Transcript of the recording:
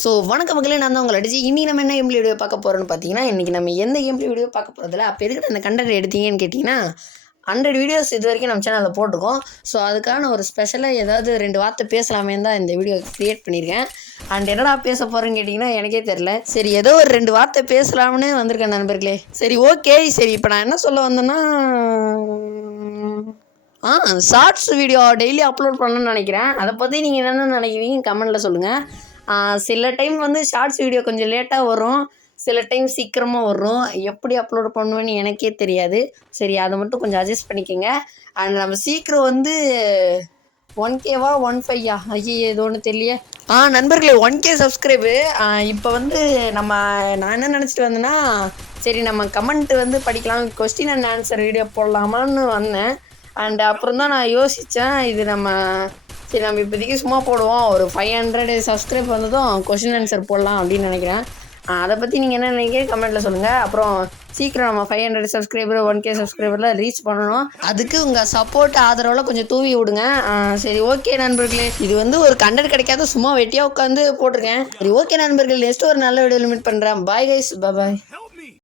So வணக்க மக்களே நான் தான் உங்களை அடிச்சு இன்றைக்கி நம்ம என்ன கேம் வீடியோ பார்க்க போகிறோம்னு பார்த்தீங்கன்னா இன்றைக்கி நம்ம எந்த கேம் வீடியோ பார்க்க போகிறதில்ல அப்போ எதுக்கு அந்த கண்டென்ட் எடுத்தீங்கன்னு கேட்டிங்கன்னா ஹண்ட்ரட் வீடியோஸ் இது வரைக்கும் நம்ம சேனலில் போட்டிருக்கோம். ஸோ அதுக்கான ஒரு ஸ்பெஷலாக ஏதாவது ரெண்டு வார்த்தை பேசலாமே தான் இந்த வீடியோ க்ரியேட் பண்ணியிருக்கேன். அண்ட் என்னடா பேச போகிறேன்னு கேட்டிங்கன்னா எனக்கே தெரில சரி ஏதோ ஒரு ரெண்டு வார்த்தை பேசலாம்னு வந்திருக்கேன் நண்பர்களே. சரி ஓகே சரி இப்போ நான் என்ன சொல்ல வந்தேன்னா ஆ ஷார்ட்ஸ் வீடியோ டெய்லி அப்லோட் பண்ணணும்னு நினைக்கிறேன். அதை பற்றி நீங்கள் என்னென்ன நினைக்கிறீங்க கமெண்டில் சொல்லுங்கள் சில டைம் வந்து ஷார்ட்ஸ் வீடியோ கொஞ்சம் லேட்டாக வரும். சில டைம் சீக்கிரமாக வரும். எப்படி அப்லோட் பண்ணுவேன்னு எனக்கே தெரியாது. சரி அதை மட்டும் கொஞ்சம் அட்ஜஸ்ட் பண்ணிக்கோங்க. அண்ட் நம்ம சீக்கிரம் வந்து ஒன் கேவா ஒன் ஃபையா ஐயோ ஏதோ ஒன்று தெரியலையே. ஆ நண்பர்களே ஒன் கே சப்ஸ்கிரைபு இப்போ வந்து நம்ம நான் என்ன நினச்சிட்டு வந்தேன்னா சரி நம்ம கமெண்ட் வந்து படிக்கலாம். கொஸ்டின் அண்ட் ஆன்சர் வீடியோ போடலாமான்னு வந்தேன். அண்ட் அப்புறம் தான் நான் யோசித்தேன் இது நம்ம சரி நம்ம இப்போதைக்கு சும்மா போடுவோம். ஒரு ஃபைவ் ஹண்ட்ரட் சப்ஸ்கிரைப் வந்ததும் கொஷின் ஆன்சர் போடலாம் அப்படின்னு நினைக்கிறேன். அதை பற்றி நீங்கள் என்ன நினைக்கிறீங்க? கமெண்ட்டில் சொல்லுங்கள் அப்புறம் சீக்கிரம் நம்ம five hundred subscriber one K சப்ஸ்கிரைபரில் reach பண்ணணும். அதுக்கு உங்கள் சப்போர்ட் ஆதரவில் கொஞ்சம் தூவி விடுங்க. சரி ஓகே நண்பர்களே. இது வந்து ஒரு கண்டென்ட் கிடைக்காத சும்மா வெட்டியாக உட்காந்து போட்டிருக்கேன். சரி ஓகே நண்பர்கள். நெக்ஸ்ட் ஒரு நல்ல வீடியோ லிமிட் பண்ணுறேன் பாய் கைஸ் பாய்